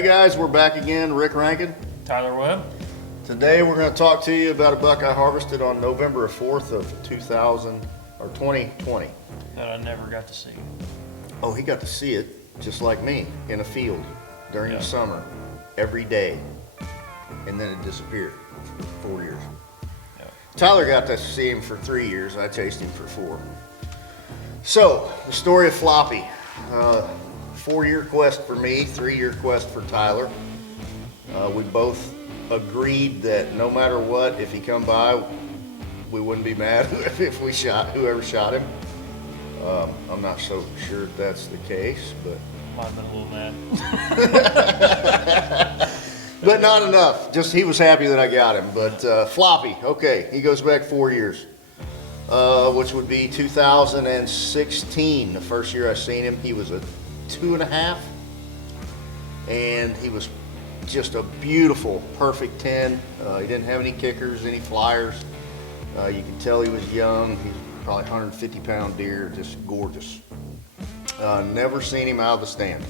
Hey guys, we're back again. Rick Rankin. Tyler Webb. Today we're going to talk to you about a buck I harvested on November 4th of 2020. That I never got to see. Oh, he got to see it just like me in a field during the summer every day, and then it disappeared for 4 years. Tyler got to see him for 3 years. I chased him for 4. So the story of Floppy. 4-year quest for me, 3-year quest for Tyler. We both agreed that no matter what, if he come by, we wouldn't be mad if we shot whoever shot him. I'm not so sure that's the case, but Might have been a little mad. but not enough. Just he was happy that I got him. But Floppy, okay, he goes back 4 years, which would be 2016. The first year I seen him, he was a 2.5, and he was just a beautiful, perfect 10. He didn't have any kickers, any flyers. You could tell he was young. He's probably 150-pound deer, just gorgeous. Never seen him out of the stand.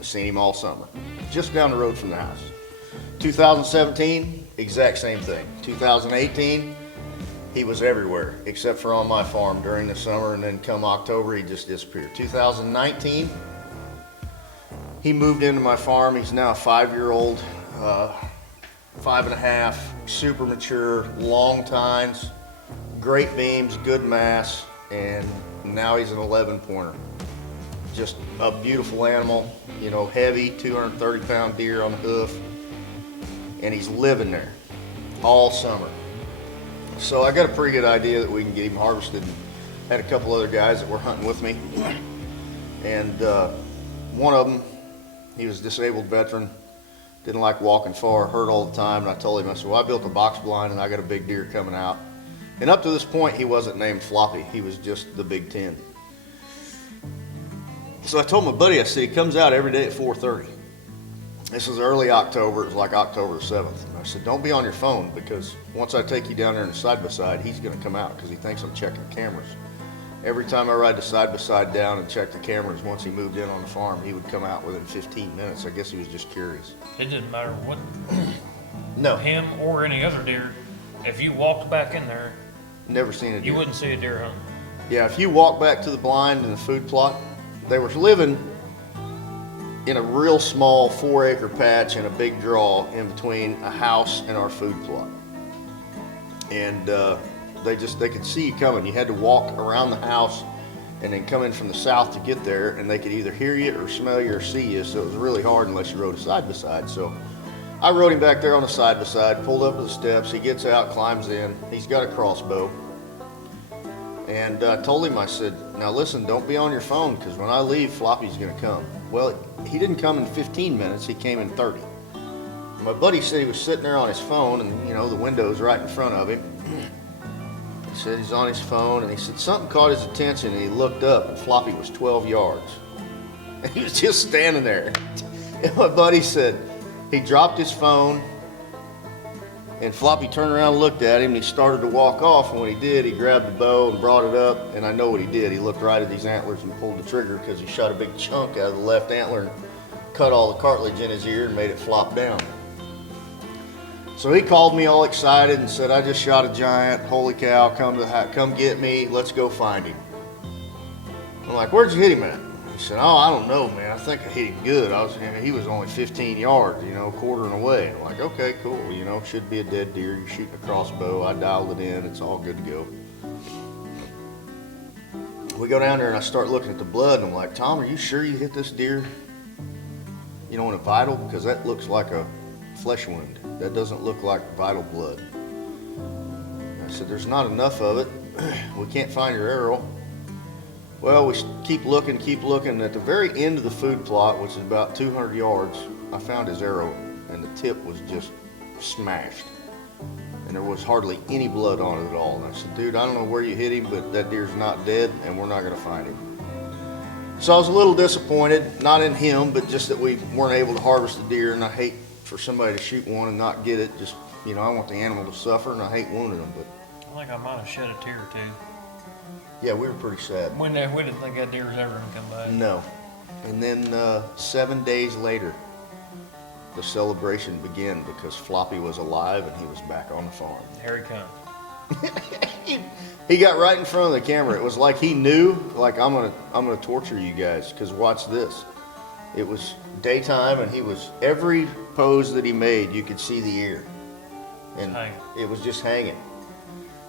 Seen him all summer, just down the road from the house. 2017, exact same thing. 2018, he was everywhere except for on my farm during the summer, and then come October, he just disappeared. 2019, he moved into my farm. He's now a 5-year-old, 5.5, super mature, long tines, great beams, good mass, and now he's an 11-pointer. Just a beautiful animal, you know, heavy, 230-pound deer on the hoof, and he's living there all summer. So I got a pretty good idea that we can get him harvested. Had a couple other guys that were hunting with me, and one of them, he was a disabled veteran, didn't like walking far, hurt all the time, and I told him, I said, well, I built a box blind and I got a big deer coming out. And up to this point, he wasn't named Floppy, he was just the Big 10. So I told my buddy, I said, he comes out every day at 4:30. This was early October, it was like October the 7th. And I said, don't be on your phone, because once I take you down there in the side-by-side, he's gonna come out because he thinks I'm checking cameras. Every time I ride the side-by-side down and check the cameras, once he moved in on the farm, he would come out within 15 minutes. I guess he was just curious. It didn't matter what No, him or any other deer. If you walked back in there, never seen a deer. you wouldn't see a deer hunting. Yeah, if you walk back to the blind and the food plot, they were living in a real small 4-acre patch in a big draw in between a house and our food plot. And they could see you coming. You had to walk around the house and then come in from the south to get there, and they could either hear you or smell you or see you, so it was really hard unless you rode a side-by-side. So I rode him back there on a side-by-side, pulled up to the steps, he gets out, climbs in, he's got a crossbow. And I told him, I said, now listen, don't be on your phone, because when I leave, Floppy's gonna come. Well, he didn't come in 15 minutes, he came in 30. And my buddy said he was sitting there on his phone, and you know, the window's right in front of him. He said he's on his phone, and he said something caught his attention, and he looked up, and Floppy was 12 yards. And he was just standing there. And my buddy said he dropped his phone, and Floppy turned around and looked at him, and he started to walk off, and when he did, he grabbed the bow and brought it up, and I know what he did. He looked right at these antlers and pulled the trigger, because he shot a big chunk out of the left antler and cut all the cartilage in his ear and made it flop down. So he called me all excited and said, I just shot a giant, holy cow, come get me, let's go find him. I'm like, where'd you hit him at? He said, oh, I don't know, man, I think I hit him good. He was only 15 yards, you know, quartering away. I'm like, okay, cool, you know, should be a dead deer, you're shooting a crossbow, I dialed it in, it's all good to go. We go down there and I start looking at the blood, and I'm like, Tom, are you sure you hit this deer, you know, in a vital? Because that looks like a flesh wound. That doesn't look like vital blood. I said, there's not enough of it. We can't find your arrow. Well, we keep looking. At the very end of the food plot, which is about 200 yards, I found his arrow, and the tip was just smashed. And there was hardly any blood on it at all. And I said, dude, I don't know where you hit him, but that deer's not dead, and we're not gonna find him. So I was a little disappointed, not in him, but just that we weren't able to harvest the deer, and I hate for somebody to shoot one and not get it. Just, you know, I want the animal to suffer, and I hate wounding them. But I think I might have shed a tear or two. yeah, we were pretty sad. We didn't think that deer was ever gonna come back. No. And then 7 days later, the celebration begin because Floppy was alive and he was back on the farm. Here he comes. He got right in front of the camera. It was like he knew, like I'm gonna torture you guys because watch this. It was daytime and he was every pose that he made, you could see the ear, and it was just hanging.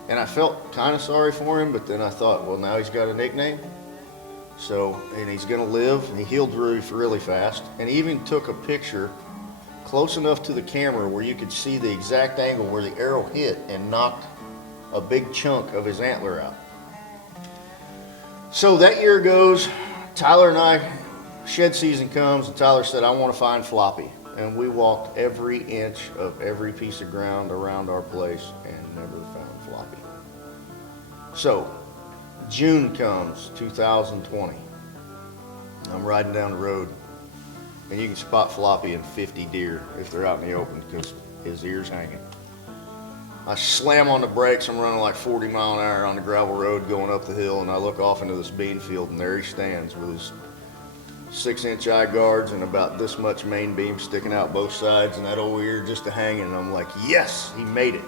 And I felt kind of sorry for him, but then I thought, well, now he's got a nickname, so and he's gonna live. And he healed really fast, and he even took a picture close enough to the camera where you could see the exact angle where the arrow hit and knocked a big chunk of his antler out. So that year goes, Tyler and I, shed season comes, and Tyler said, I want to find Floppy. And we walked every inch of every piece of ground around our place and never found Floppy. So June comes, 2020. I'm riding down the road, and you can spot Floppy in 50 deer if they're out in the open because his ear's hanging. I slam on the brakes. I'm running like 40 mile an hour on the gravel road going up the hill, and I look off into this bean field, and there he stands with his 6-inch eye guards and about this much main beam sticking out both sides, and that old ear just a hanging. And I'm like, yes, he made it.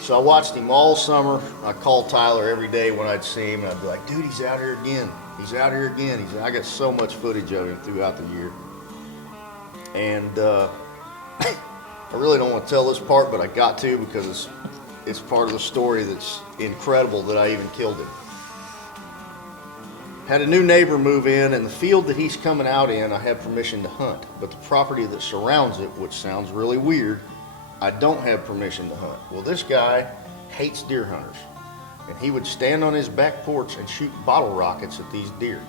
So I watched him all summer. I called Tyler every day when I'd see him, and I'd be like, dude, he's out here again. He's out here again. I got so much footage of him throughout the year. And I really don't want to tell this part, but I got to because it's part of the story that's incredible that I even killed him. Had a new neighbor move in, and the field that he's coming out in, I have permission to hunt. But the property that surrounds it, which sounds really weird, I don't have permission to hunt. Well, this guy hates deer hunters, and he would stand on his back porch and shoot bottle rockets at these deer.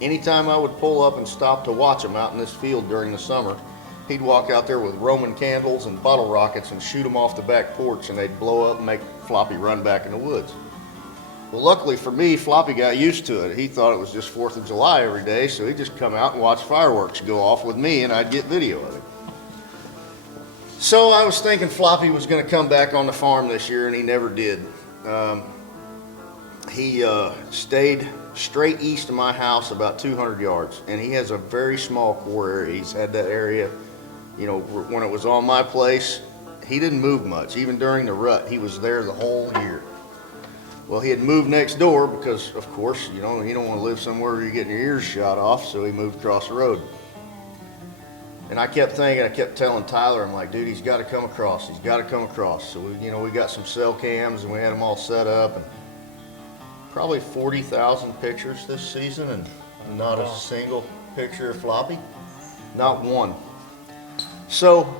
Anytime I would pull up and stop to watch him out in this field during the summer, he'd walk out there with Roman candles and bottle rockets and shoot them off the back porch, and they'd blow up and make Floppy run back in the woods. Well, luckily for me, Floppy got used to it. He thought it was just 4th of July every day, so he'd just come out and watch fireworks go off with me, and I'd get video of it. So I was thinking Floppy was going to come back on the farm this year, and he never did. He stayed straight east of my house about 200 yards, and he has a very small core area. He's had that area, you know, when it was on my place, he didn't move much. Even during the rut, he was there the whole year. Well, he had moved next door because, of course, you don't want to live somewhere where you're getting your ears shot off, so he moved across the road. And I kept telling Tyler, I'm like, dude, he's got to come across. He's got to come across. So, we got some cell cams, and we had them all set up, and probably 40,000 pictures this season, and not a single picture of Floppy. Not one. So,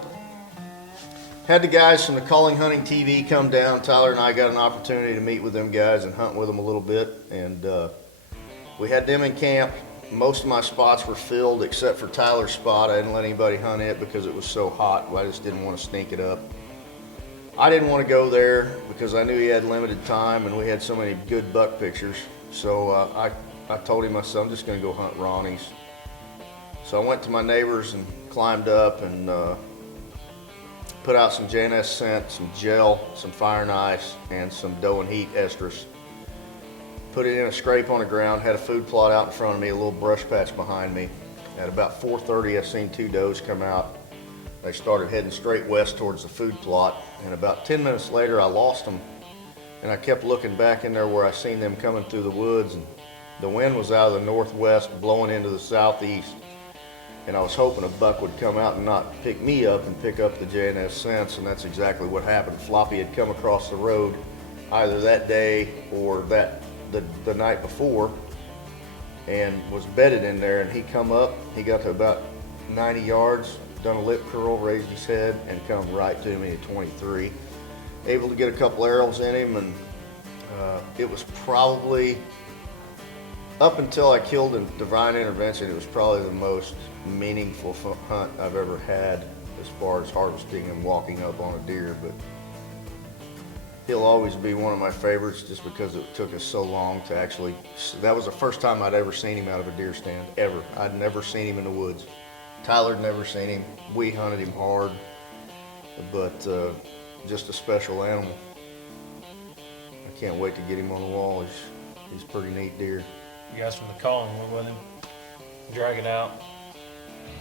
had the guys from the Calling Hunting TV come down. Tyler and I got an opportunity to meet with them guys and hunt with them a little bit, and we had them in camp. Most of my spots were filled except for Tyler's spot. I didn't let anybody hunt it because it was so hot. I just didn't want to stink it up. I didn't want to go there because I knew he had limited time and we had so many good buck pictures. So I told him, I said, I'm just going to go hunt Ronnie's. So I went to my neighbors and climbed up and put out some JNS scent, some gel, some fire and ice, and some doe and heat estrus. Put it in a scrape on the ground, had a food plot out in front of me, a little brush patch behind me. At about 4:30, I seen 2 does come out. They started heading straight west towards the food plot, and about 10 minutes later, I lost them. And I kept looking back in there where I seen them coming through the woods, and the wind was out of the northwest, blowing into the southeast. And I was hoping a buck would come out and not pick me up and pick up the JNS scents, and that's exactly what happened. Floppy had come across the road either that day or the night before and was bedded in there, and he come up, he got to about 90 yards, done a lip curl, raised his head, and come right to me at 23. Able to get a couple arrows in him, and it was probably, up until I killed in Divine Intervention, it was probably the most meaningful hunt I've ever had as far as harvesting and walking up on a deer. But he'll always be one of my favorites just because it took us so long to actually, that was the first time I'd ever seen him out of a deer stand, ever. I'd never seen him in the woods. Tyler'd never seen him. We hunted him hard, but just a special animal. I can't wait to get him on the wall. He's a pretty neat deer. You guys from the Calling went with him, drag it out.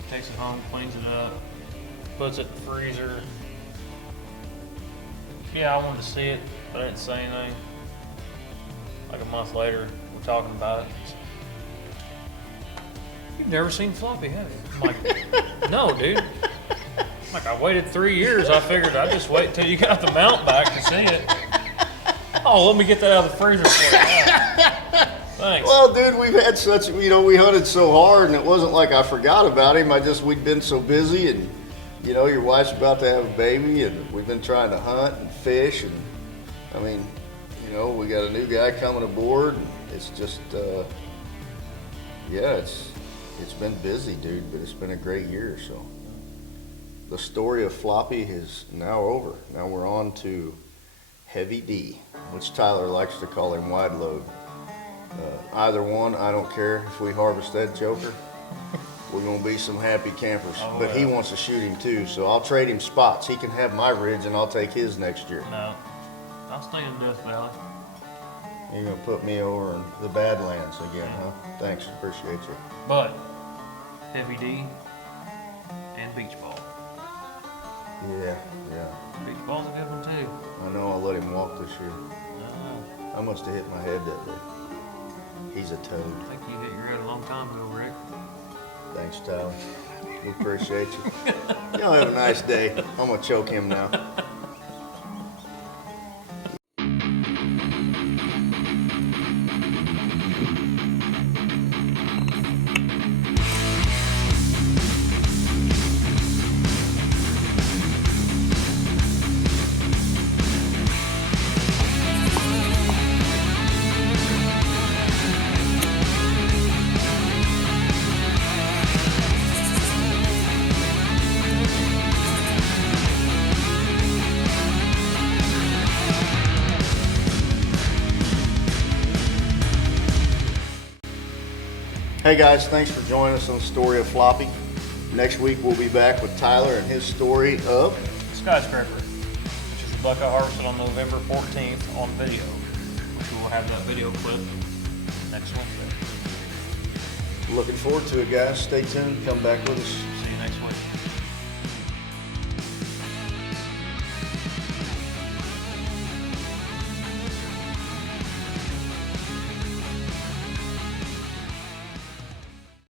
takes it home, cleans it up, puts it in the freezer. Yeah, I wanted to see it, but I didn't say anything. Like a month later, we're talking about it. You've never seen Floppy, have you? I'm like, no, dude. I'm like, I waited 3 years. I figured I'd just wait until you got the mount back to see it. Oh, let me get that out of the freezer for you. Yeah. Thanks. Well, dude, we've had such, we hunted so hard, and it wasn't like I forgot about him. We'd been so busy, and, your wife's about to have a baby, and we've been trying to hunt and fish, and, I mean, we got a new guy coming aboard, and it's just, yeah, it's been busy, dude, but it's been a great year, so. The story of Floppy is now over. Now we're on to Heavy D, which Tyler likes to call him wide load. Either one, I don't care. If we harvest that joker, we're gonna be some happy campers. Oh, but he yeah. wants to shoot him too, so I'll trade him spots. He can have my ridge and I'll take his next year. No, I'll stay in Death Valley. You're gonna put me over in the Badlands again, huh? Thanks, appreciate you. But Heavy D and Beach Ball. Yeah. Beach Ball's a good one too. I know I'll let him walk this year. I I must have hit my head that day. He's a toad. think you hit your head a long time ago, Rick. Thanks, Tyler. We appreciate you. Y'all have a nice day. I'm gonna choke him now. Hey guys, thanks for joining us on the story of Floppy. Next week we'll be back with Tyler and his story of Skyscraper, which is the buck I harvested on November 14th on video, which we will have that video clip next Wednesday. Looking forward to it, guys. Stay tuned. Come back with us. See you next week.